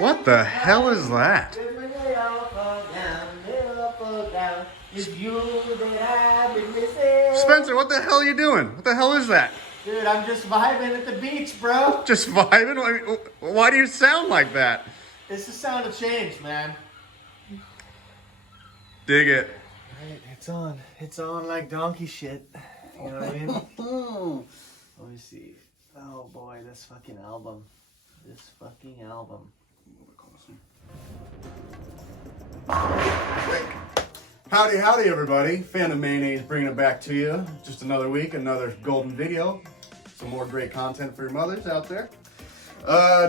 What the hell is that? Spencer, what the hell are you doing? What the hell is that? Dude, I'm just vibing at the beach, bro. Just vibing? Why do you sound like that? It's the sound of change, man. Dig it. Right, it's on. It's on like donkey shit. You know what I mean? Let me see. Oh boy, this fucking album. This fucking album. Howdy, howdy, everybody. Fan of Mayonnaise bringing it back to you. Just another week, another golden video. Some more great content for your mothers out there.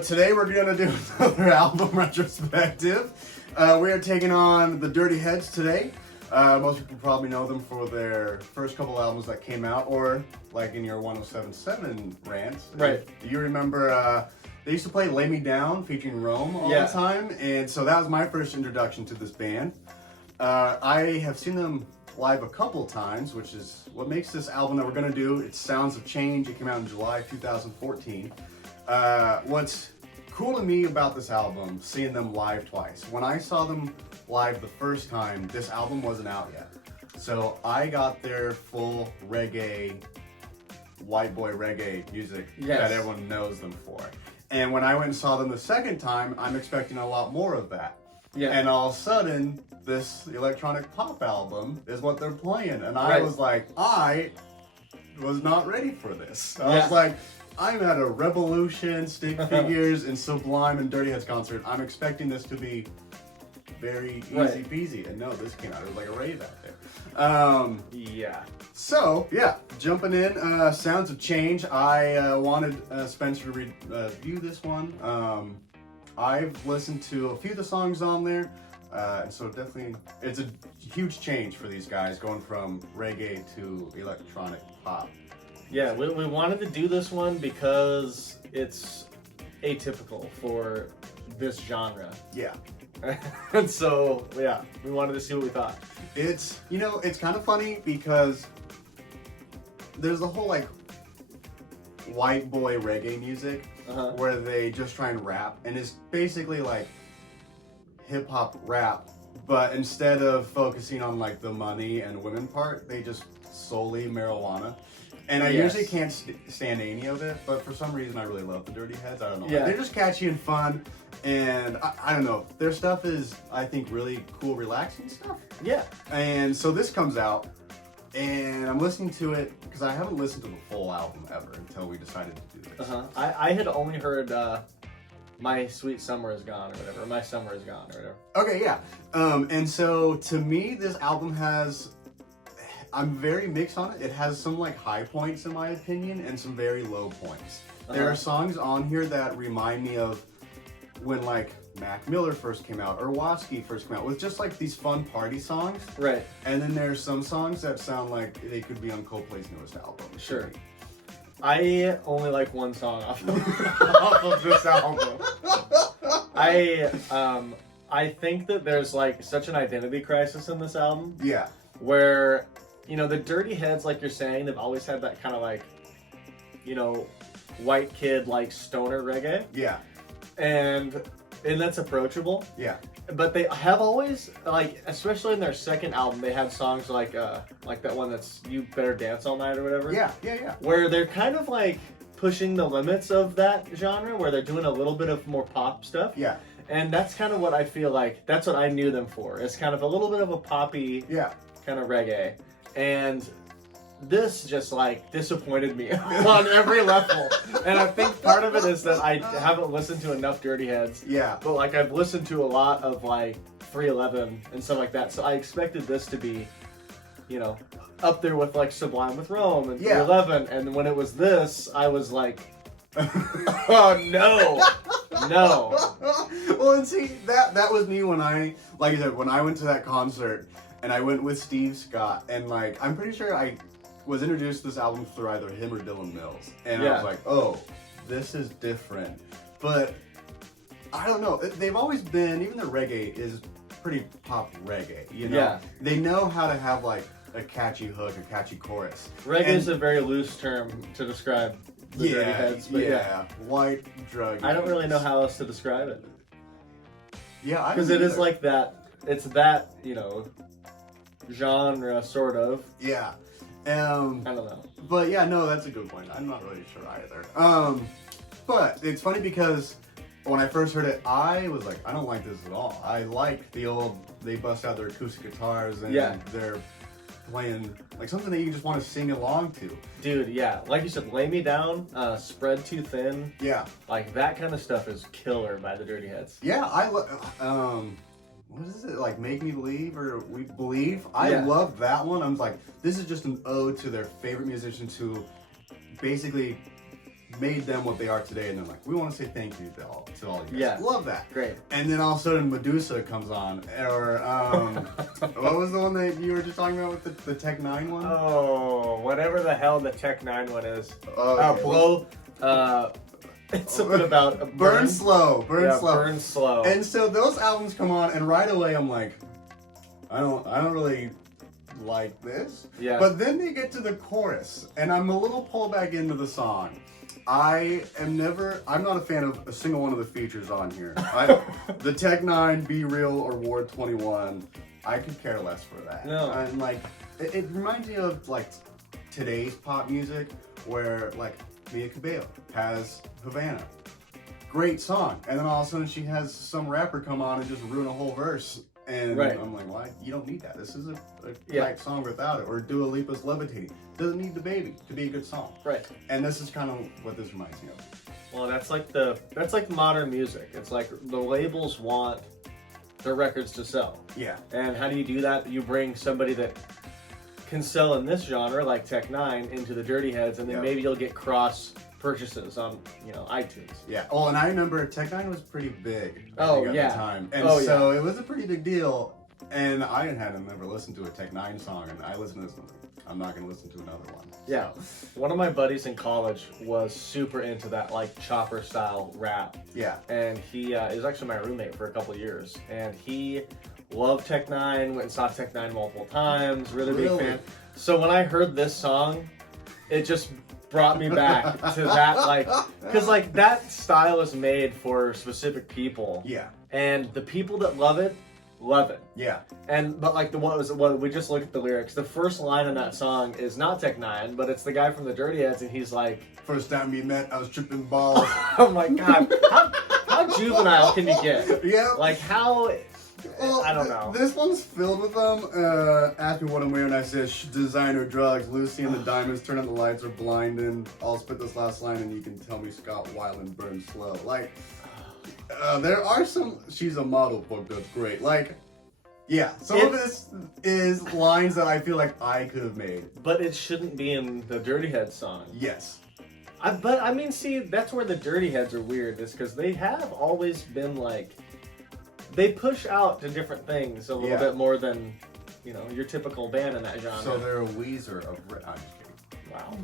Today we're going to do another album retrospective. We are taking on the Dirty Heads today. Most people probably know them for their first couple albums that came out, or like in your 1077 rants. Right. You remember they used to play Lay Me Down featuring Rome all the time, and so that was my first introduction to this band. I have seen them live a couple times, which is what makes this album that we're going to do. It's Sounds of Change. It came out in July 2014. What's cool to me about this album, seeing them live twice. When I saw them live the first time, this album wasn't out yet. So I got their full reggae, white boy reggae music that everyone knows them for. And when I went and saw them the second time, I'm expecting a lot more of that. Yeah. And all of a sudden, this electronic pop album is what they're playing. And I was like, I was not ready for this. I was like, I'm at a Revolution, Stick Figures, and Sublime and Dirty Heads concert. I'm expecting this to be very easy peasy. And no, this came out. It was like a rave out there. So, jumping in, Sounds of Change. I wanted Spencer to review this one. I've listened to a few of the songs on there, and so definitely, it's a huge change for these guys, going from reggae to electronic pop. Yeah, we wanted to do this one because it's atypical for this genre. Yeah. And so, we wanted to see what we thought. It's, it's kind of funny because there's the whole, like, white boy reggae music where they just try and rap, and it's basically like hip-hop rap, but instead of focusing on, like, the money and women part, they just solely marijuana. And I usually can't stand any of it, but for some reason I really love the Dirty Heads. I don't know. Yeah. They're just catchy and fun, and I don't know. Their stuff is, I think, really cool, relaxing stuff. Yeah. And so this comes out, and I'm listening to it because I haven't listened to the full album ever until we decided to do this. I had only heard My Sweet Summer Is Gone or whatever. My Summer Is Gone or whatever. Okay, yeah. And so to me, this album has... I'm very mixed on it. It has some like high points in my opinion and some very low points. There are songs on here that remind me of when like Mac Miller first came out or Watsky first came out, with just like these fun party songs. Right. And then there's some songs that sound like they could be on Coldplay's newest album. Sure. I only like one song off of this album. I think that there's like such an identity crisis in this album. Yeah. Where the Dirty Heads, like you're saying, they've always had that kind of like, white kid, like stoner reggae. Yeah. And that's approachable. Yeah. But they have always, like, especially in their second album, they had songs like that one that's You Better Dance All Night or whatever. Yeah. Where they're kind of like pushing the limits of that genre, where they're doing a little bit of more pop stuff. Yeah. And that's kind of what I feel like, that's what I knew them for. It's kind of a little bit of a poppy kind of reggae. And this just like disappointed me on every level. And I think part of it is that I haven't listened to enough Dirty Heads. Yeah. But like I've listened to a lot of like 311 and stuff like that. So I expected this to be, up there with like Sublime with Rome and 311. And when it was this, I was like, oh no. No. Well, and see, that was me when like I said, when I went to that concert. And I went with Steve Scott, and like, I'm pretty sure I was introduced to this album through either him or Dylan Mills. And I was like, oh, this is different. But I don't know, they've always been, even their reggae is pretty pop reggae, Yeah. They know how to have like a catchy hook, a catchy chorus. Reggae is a very loose term to describe the Dirty Heads, but white drug. I don't really know how else to describe it. Yeah, I because it is like that. It's that, you know, genre sort of. Yeah. I don't know. But yeah, no, that's a good point. I'm not really sure either. But it's funny because when I first heard it, I was like, I don't like this at all. I like the old, they bust out their acoustic guitars and they're playing like something that you just want to sing along to. Dude, yeah. Like you said, Lay Me Down, Spread Too Thin. Yeah. Like that kind of stuff is killer by the Dirty Heads. Yeah, what is it? Like Make Me Believe or We Believe? I love that one. I'm like, this is just an ode to their favorite musicians who basically made them what they are today, and they're like, we want to say thank you to all you guys. Yeah. Love that. Great. And then all of a sudden Medusa comes on, or what was the one that you were just talking about with the Tech 9 one? Oh, whatever the hell the Tech 9 one is. Okay. It's something about Burn Slow. Burn Slow. And so those albums come on, and right away I'm like, I don't really like this. Yeah. But then they get to the chorus, and I'm a little pulled back into the song. I'm not a fan of a single one of the features on here. The Tech 9, Be Real, or Ward 21, I could care less for that. No. And like, it reminds me of like today's pop music, where like Mia Cabello has Havana. Great song. And then all of a sudden she has some rapper come on and just ruin a whole verse. And I'm like, why? You don't need that. This is a great song without it. Or Dua Lipa's Levitating. Doesn't need the baby to be a good song. Right. And this is kind of what this reminds me of. Well, that's like modern music. It's like the labels want their records to sell. Yeah. And how do you do that? You bring somebody that can sell in this genre, like Tech 9, into the Dirty Heads, and then maybe you'll get cross purchases on, iTunes. Yeah. Oh, and I remember Tech 9 was pretty big at the time. And so it was a pretty big deal. And I hadn't ever listened to a Tech 9 song, and I listened to this one. I'm not going to listen to another one. Yeah. One of my buddies in college was super into that, like, chopper style rap. Yeah. And he is actually my roommate for a couple of years. And he loved Tech 9, went and saw Tech 9 multiple times, really big fan. So when I heard this song, it just brought me back to that, like, because like that style is made for specific people. Yeah. And the people that love it. Yeah. But like what we just looked at the lyrics. The first line in that song is not Tech 9, but it's the guy from the Dirty Heads, and he's like, first time we met, I was tripping balls. Oh my god, how juvenile can you get? Yeah. Like how. Well, I don't know. This one's filled with them. Ask me what I'm wearing. I said designer drugs. Lucy and the diamonds. Turn on the lights. Are blinding. I'll spit this last line and you can tell me Scott Weiland burn slow. Like, there are some. She's a model book that's great. Like, yeah. Some of this is lines that I feel like I could have made. But it shouldn't be in the Dirty Heads song. Yes. But I mean, see, that's where the Dirty Heads are weird. Is because they have always been like. They push out to different things a little bit more than, your typical band in that genre. So they're a Weezer of... I'm just kidding. Wow.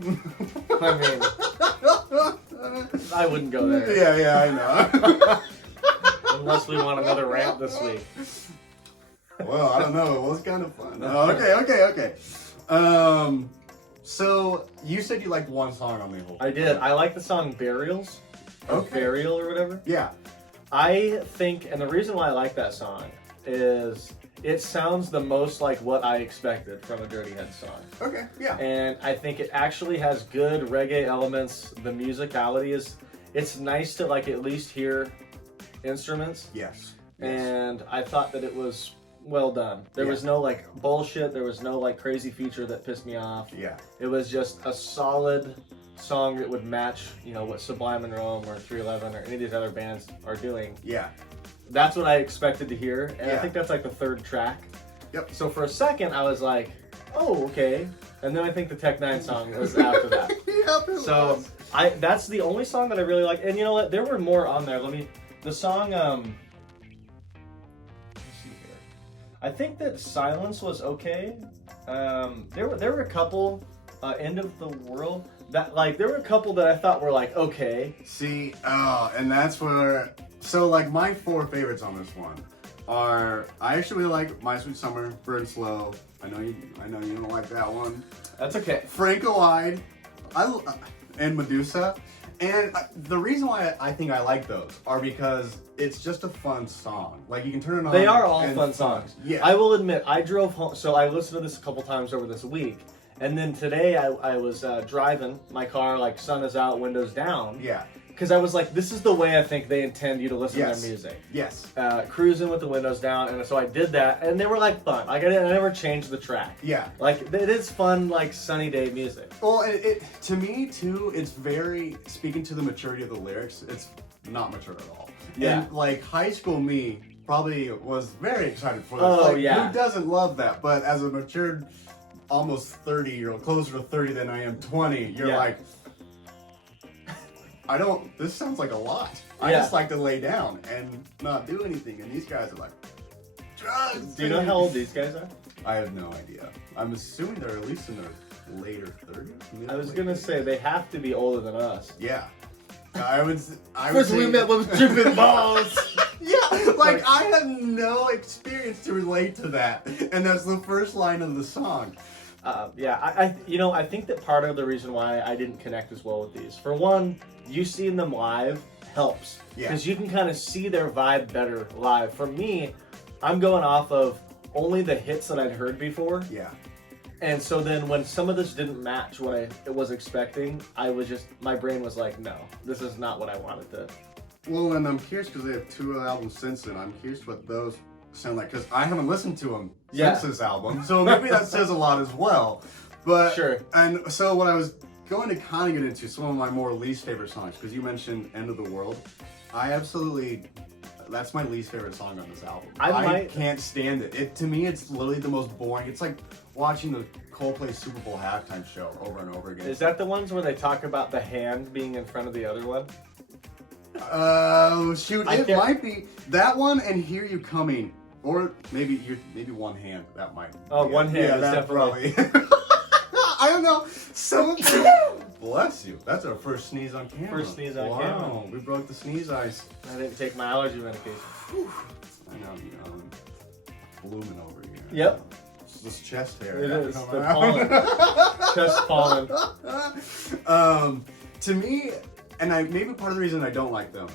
I mean, I wouldn't go there. Yeah, I know. Unless we want another rant this week. Well, I don't know. It was kind of fun. Okay. So you said you liked one song on the whole. I did. I like the song Burials. Okay. Burial or whatever. Yeah. I think, and the reason why I like that song is it sounds the most like what I expected from a Dirty Heads song. Okay, yeah. And I think it actually has good reggae elements. The musicality it's nice to like at least hear instruments. Yes. And I thought that it was well done. There was no like bullshit. There was no like crazy feature that pissed me off. Yeah. It was just a solid song that would match, what Sublime and Rome or 311 or any of these other bands are doing. Yeah. That's what I expected to hear, and I think that's like the third track. Yep. So for a second, I was like, oh, okay. And then I think the Tech 9 song was after that. So that's the only song that I really like. And you know what? There were more on there. The song, let's see here. I think that Silence was okay. There were a couple, End of the World. That there were a couple that I thought were like okay. See, and that's where like my four favorites on this one are I actually really like My Sweet Summer, Burn Slow. I know you don't like that one. That's okay. Franco Wide, and Medusa. And the reason why I think I like those are because it's just a fun song. Like, you can turn it on. They are all fun songs. Yeah. I will admit, I drove home, so I listened to this a couple times over this week. And then today I was driving my car, like, sun is out, windows down. Yeah. Because I was like, this is the way I think they intend you to listen to their music. Yes. Cruising with the windows down, and so I did that, and they were like fun. Like, I never changed the track. Yeah. Like, it is fun, like, sunny day music. Well, it to me too, it's very, speaking to the maturity of the lyrics, it's not mature at all. Yeah. And like, high school me probably was very excited for this. Oh, like, yeah. Who doesn't love that? But as a matured, almost 30-year-old, closer to 30 than I am 20, you're like, this sounds like a lot. I just like to lay down and not do anything. And these guys are like, drugs. Do you know how old these guys are? I have no idea. I'm assuming they're at least in their later 30s. I was going to say, they have to be older than us. Yeah. I would First say, we met was tripping balls. Yeah, like I had no experience to relate to that. And that's the first line of the song. I think that part of the reason why I didn't connect as well with these, for one, you seeing them live helps. Yeah. Because you can kind of see their vibe better live. For me, I'm going off of only the hits that I'd heard before. Yeah. And so then when some of this didn't match what I was expecting, my brain was like, no, this is not what I wanted to. Well, and I'm curious because they have 2 albums since then. I'm curious what those sound like because I haven't listened to them since this album. So maybe that says a lot as well. But sure. And so what I was going to kind of get into some of my more least favorite songs because you mentioned End of the World. That's my least favorite song on this album. I can't stand it. To me, it's literally the most boring. It's like watching the Coldplay Super Bowl halftime show over and over again. Is that the ones where they talk about the hand being in front of the other one? Oh, shoot. It might be that one and Hear You Coming. Or maybe One Hand. That might. Oh, One Hand. Yeah, that's definitely. I don't know. Bless you. That's our first sneeze on camera. First sneeze on camera. Wow, we broke the sneeze ice. I didn't take my allergy medication. I know, blooming over here. Yep. It's this chest hair. It is. The pollen. Chest pollen. To me, and maybe part of the reason I don't like them,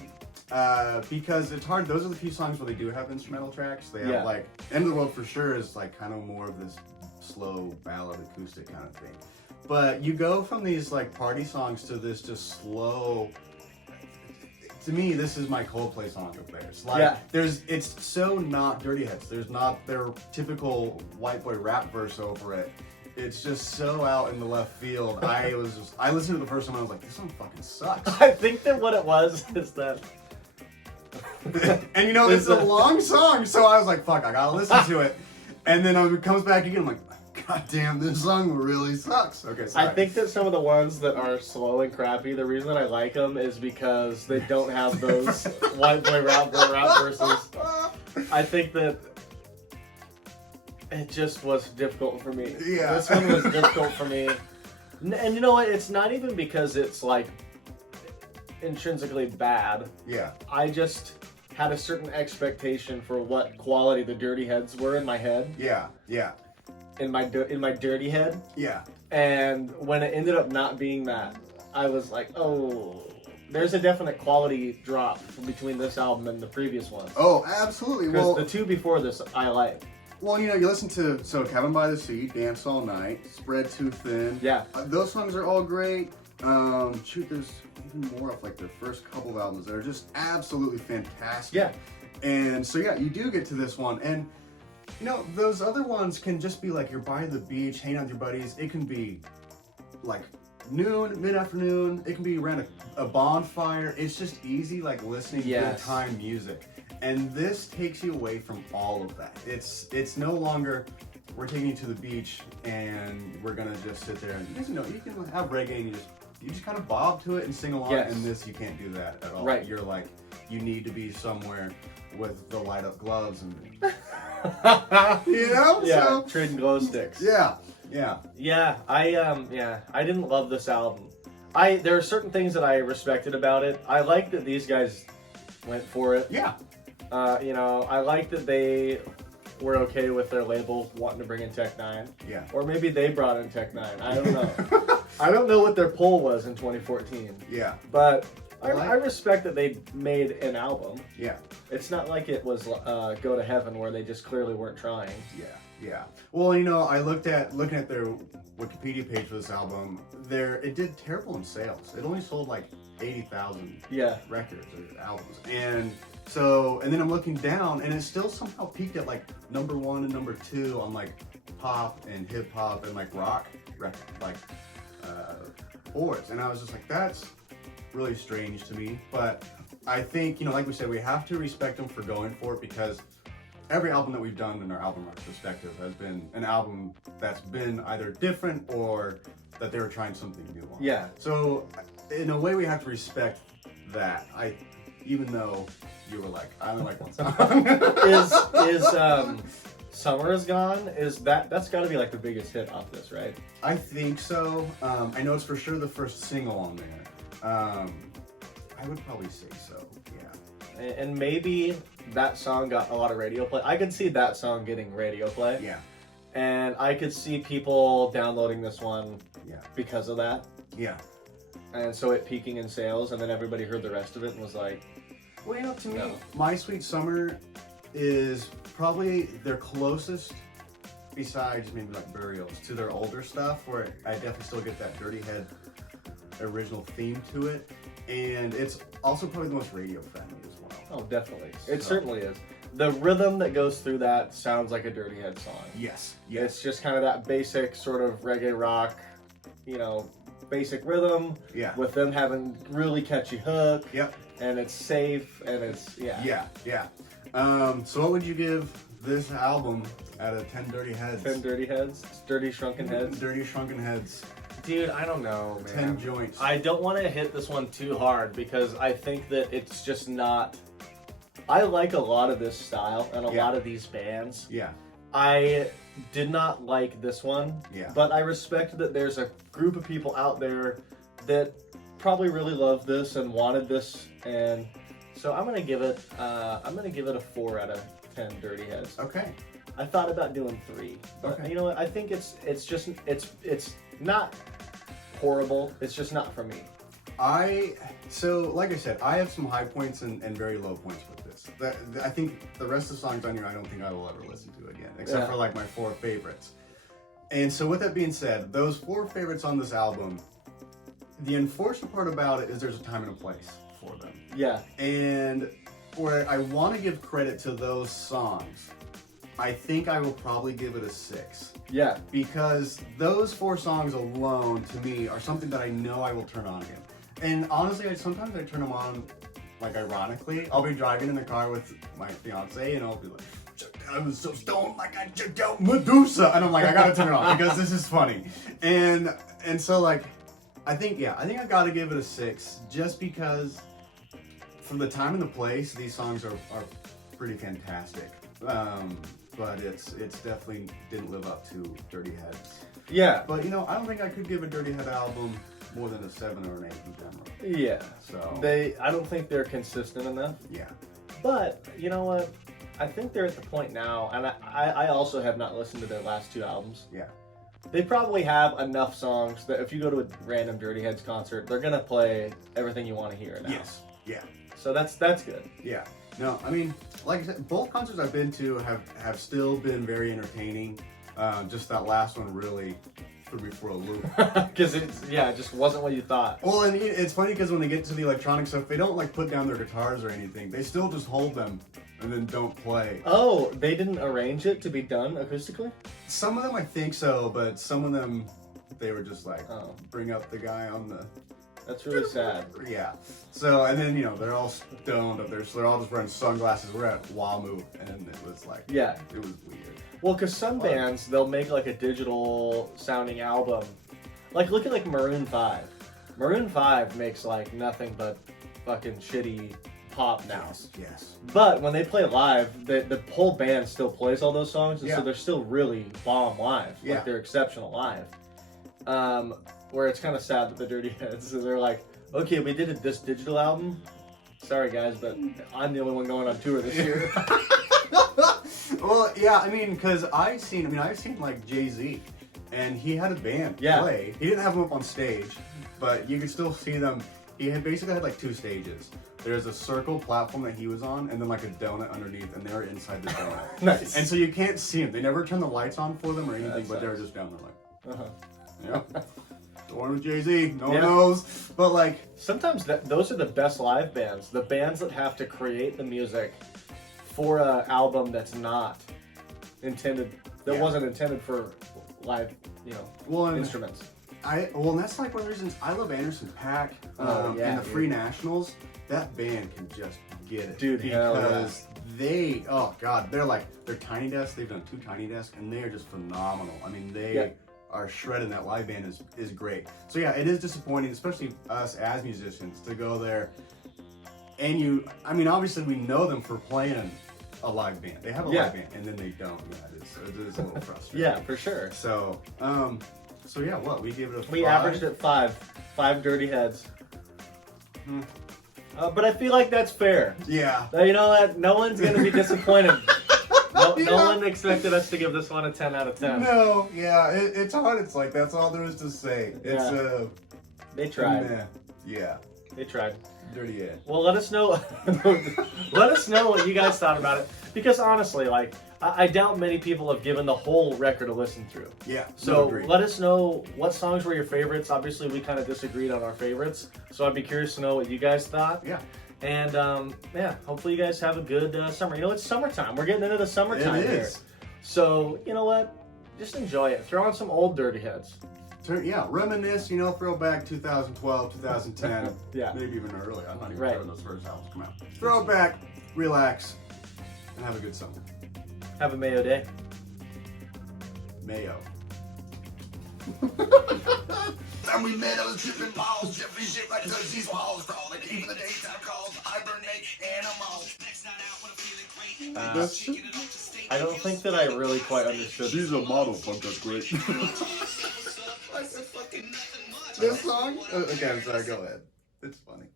because it's hard. Those are the few songs where they do have instrumental tracks. They have like End of the World for sure is like kind of more of this slow ballad acoustic kind of thing. But you go from these like party songs to this just slow. To me, this is my Coldplay song of theirs. Like, it's so not Dirty Heads. There's not their typical white boy rap verse over it. It's just so out in the left field. I listened to the first one and I was like, this song fucking sucks. I think that what it was is that. And it's a long song, so I was like, fuck, I gotta listen to it. And then it comes back again, I'm like, God damn, this song really sucks. Okay, sorry. I think that some of the ones that are slow and crappy, the reason that I like them is because they don't have those white boy rap verses. I think that it just was difficult for me. Yeah. This one was difficult for me. And you know what? It's not even because it's like intrinsically bad. Yeah. I just had a certain expectation for what quality the Dirty Heads were in my head. Yeah, yeah. In my dirty head. Yeah. And when it ended up not being that, I was like, oh, there's a definite quality drop between this album and the previous one. Oh, absolutely. Because the two before this, I like. Well, you listen to Cabin by the Sea, Dance All Night, Spread Too Thin. Yeah. Those songs are all great. There's even more of like their first couple of albums that are just absolutely fantastic. Yeah. And so you do get to this one, and those other ones can just be like you're by the beach, hanging out with your buddies. It can be like noon, mid-afternoon. It can be around a bonfire. It's just easy, like listening to good time music. And this takes you away from all of that. It's no longer we're taking you to the beach and we're gonna just sit there and you can have reggae and you just kind of bob to it and sing along. Yes. And this you can't do that at all. Right. You're like you need to be somewhere with the light up gloves and Yeah, so, trading glow sticks. Yeah. I didn't love this album. There are certain things that I respected about it. I like that these guys went for it. Yeah. I like that they were okay with their label wanting to bring in Tech 9. Yeah. Or maybe they brought in Tech 9. I don't know. I don't know what their poll was in 2014. Yeah. But I respect that they made an album. Yeah. It's not like it was Go to Heaven where they just clearly weren't trying. Yeah. Yeah. Well, you know, I looking at their Wikipedia page for this album, it did terrible in sales. It only sold like 80,000 records or albums. And then I'm looking down and it still somehow peaked at like number 1 and number 2 on like pop and hip hop and like rock boards. And I was just like, that's really strange to me. But I think, you know, like we said, we have to respect them for going for it, because every album that we've done in our album retrospective has been an album that's been either different or that they were trying something new on. Yeah. So in a way, we have to respect that. Even though you were like, I only like one song. is Summer Is Gone? That's got to be like the biggest hit off this, right? I think so. I know it's for sure the first single on there. I would probably say so. Yeah. And maybe that song got a lot of radio play. I could see that song getting radio play. Yeah. And I could see people downloading this one because of that. Yeah. And so it peaking in sales, and then everybody heard the rest of it and was like, well, you know, to me, My Sweet Summer is probably their closest, besides maybe like Burials, to their older stuff, where I definitely still get that Dirty Head original theme to it. And it's also probably the most radio friendly as well. Oh, definitely. It certainly is. The rhythm that goes through that sounds like a Dirty Head song. Yes. It's just kind of that basic sort of reggae rock, you know, basic rhythm. Yeah. With them having really catchy hook. Yep. And it's safe, and it's, Yeah. So what would you give this album out of 10 Dirty Heads? 10 Dirty Heads? Dirty Shrunken Heads? Dirty Shrunken Heads. Dude, I don't know, man. 10 joints. I don't want to hit this one too hard because I think that it's just not... I like a lot of this style and a lot of these bands. Yeah. I did not like this one. Yeah. But I respect that there's a group of people out there that probably really love this and wanted this, and so I'm gonna give it a 4 out of 10 Dirty Heads. Okay. I thought about doing 3. But okay. You know what? I think it's not horrible. It's just not for me. So like I said, I have some high points and very low points with this. I think the rest of the songs on here, I don't think I will ever listen to again, except for like my 4 favorites. And so with that being said, those 4 favorites on this album, the unfortunate part about it is there's a time and a place for them. Yeah. And where I want to give credit to those songs, I think I will probably give it a 6. Yeah. Because those 4 songs alone, to me, are something that I know I will turn on again. And honestly, sometimes I turn them on, like, ironically. I'll be driving in the car with my fiance, and I'll be like, I was so stoned, like I checked out Medusa. And I'm like, I gotta turn it on because this is funny. And so, like, I think I gotta give it a 6, just because from the time and the place, these songs are pretty fantastic. But it's definitely didn't live up to Dirty Heads. Yeah. But you know, I don't think I could give a Dirty Head album more than a 7 or an 8 in general. Yeah. So I don't think they're consistent enough. Yeah. But you know what? I think they're at the point now, and I also have not listened to their last 2 albums. Yeah. They probably have enough songs that if you go to a random Dirty Heads concert, they're gonna play everything you want to hear now. Yes. Yeah. So that's good. Yeah. No, I mean, like I said, both concerts I've been to have still been very entertaining. Just that last one really threw me for a loop. Because it just wasn't what you thought. Well, and it's funny because when they get to the electronic stuff, they don't like put down their guitars or anything. They still just hold them and then don't play. Oh, they didn't arrange it to be done acoustically? Some of them I think so, but some of them they were just like, bring up the guy on the... That's really sad. Yeah. So, and then, you know, they're all stoned up there, so they're all just wearing sunglasses. We're at WAMU, and it was like... Yeah. It was weird. Well, because some bands, they'll make like a digital sounding album. Like, look at like Maroon 5. Maroon 5 makes like nothing but fucking shitty pop now. Yes. But when they play live, the whole band still plays all those songs, and so they're still really bomb live. Yeah. Like, they're exceptional live. Where it's kind of sad that the Dirty Heads, so they're like, okay, we did this digital album. Sorry guys, but I'm the only one going on tour this year. Well, yeah, I mean, because I've seen like Jay-Z and he had a band play. He didn't have them up on stage, but you could still see them. He had basically had like 2 stages. There's a circle platform that he was on, and then like a donut underneath, and they were inside the donut. Nice. And so you can't see them. They never turn the lights on for them or anything, but they were just down there like, yeah. The one with Jay-Z, no one knows. But like, sometimes those are the best live bands. The bands that have to create the music for an album that's not intended, that wasn't intended for live, instruments. And that's like one of the reasons I love Anderson .Paak and the Free Nationals. That band can just get it, dude. Because they're Tiny Desk. They've done 2 Tiny Desk, and they are just phenomenal. I mean, they are shredding. That live band is great. So yeah, it is disappointing, especially us as musicians, to go there. And obviously we know them for playing a live band. They have a live band, and then they don't. Yeah, it is a little frustrating. Yeah, for sure. So, yeah, we gave it a 5. We averaged at 5 dirty heads. But I feel like that's fair. Yeah. You know that no one's gonna be disappointed. No one expected us to give this one a 10 out of 10. No, yeah, it's hard. It's like that's all there is to say. It's they tried. Yeah, they tried. Dirty Ed. Well, let us know. Let us know what you guys thought about it, because honestly, like I doubt many people have given the whole record a listen through. Yeah. So let us know what songs were your favorites. Obviously, we kind of disagreed on our favorites, so I'd be curious to know what you guys thought. Yeah. And hopefully you guys have a good summer. It's summertime. We're getting into the summertime here. So you know what? Just enjoy it. Throw on some old dirty heads. Reminisce. Throw back 2012, 2010. Yeah. Maybe even earlier. I'm not even sure when those first albums come out. Throw it back, relax, and have a good summer. Have a Mayo day. Mayo. And we met, I was tripping balls, Jeffrey shit right to these walls, crawling, even the daytime calls, hibernate animals. Next night out when I'm feeling great. I don't think that I really quite understood. She's a model, punk, that's great. This song? Okay, I'm sorry, go ahead. It's funny.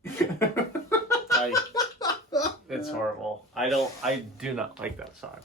It's horrible. I do not like that song.